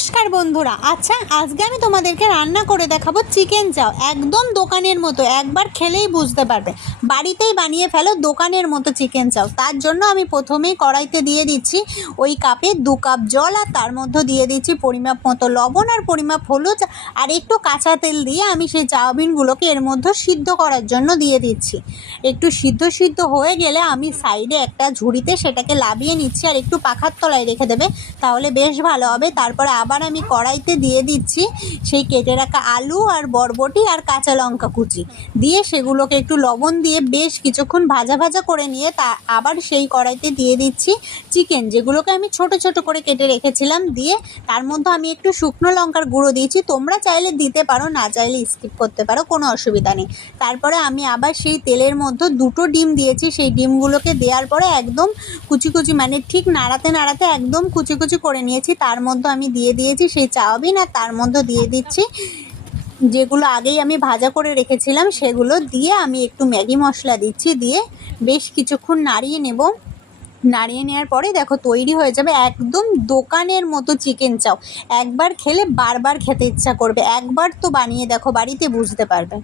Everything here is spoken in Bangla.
নমস্কার বন্ধুরা। আচ্ছা, আজকে আমি তোমাদেরকে রান্না করে দেখাবো চিকেন চাও। একদম দোকানের মতো, একবার খেলেই বুঝতে পারবে। বাড়িতেই বানিয়ে ফেলো দোকানের মতো চিকেন চাও। তার জন্য আমি প্রথমেই কড়াইতে দিয়ে দিচ্ছি ওই কাপে 2 কাপ জল, আর তার মধ্যে দিয়ে দিচ্ছি পরিমাপ মতো লবণ আর পরিমাপ হলুদ আর একটু কাঁচা তেল দিয়ে আমি সেই চাউমিনগুলোকে এর মধ্যে সিদ্ধ করার জন্য দিয়ে দিচ্ছি। একটু সিদ্ধ হয়ে গেলে আমি সাইডে একটা ঝুড়িতে সেটাকে লাবিয়ে নিচ্ছি, আর একটু পাখার তলায় রেখে দেবে, তাহলে বেশ ভালো হবে। তারপরে আবার আমি কড়াইতে দিয়ে দিচ্ছি সেই কেটে রাখা আলু আর বরবটি আর কাঁচা লঙ্কা কুচি দিয়ে সেগুলোকে একটু লবণ দিয়ে বেশ কিছুক্ষণ ভাজা করে নিয়ে আবার সেই কড়াইতে দিয়ে দিচ্ছি চিকেন, যেগুলোকে আমি ছোট ছোট করে কেটে রেখেছিলাম। দিয়ে তার মধ্যে আমি একটু শুকনো লঙ্কার গুঁড়ো দিয়েছি, তোমরা চাইলে দিতে পারো, না চাইলে স্কিপ করতে পারো, কোনো অসুবিধা নেই। তারপরে আমি আবার সেই তেলের মধ্যে 2টো ডিম দিয়েছি। সেই ডিমগুলোকে দেওয়ার পরে একদম কুচি মানে ঠিক নাড়াতে একদম কুচি করে নিয়েছি। তার মধ্যে আমি দিয়ে দিয়েছি সেই চাউমিন, আর তার মধ্যে দিয়ে দিচ্ছি যেগুলো আগেই আমি ভাজা করে রেখেছিলাম সেগুলো দিয়ে আমি একটু ম্যাগি মশলা দিচ্ছি। দিয়ে বেশ কিছুক্ষণ নাড়িয়ে নেওয়ার পরে দেখো তৈরি হয়ে যাবে একদম দোকানের মতো চিকেন চাও। একবার খেলে বারবার খেতে ইচ্ছা করবে। একবার তো বানিয়ে দেখো বাড়িতে, বুঝতে পারবে।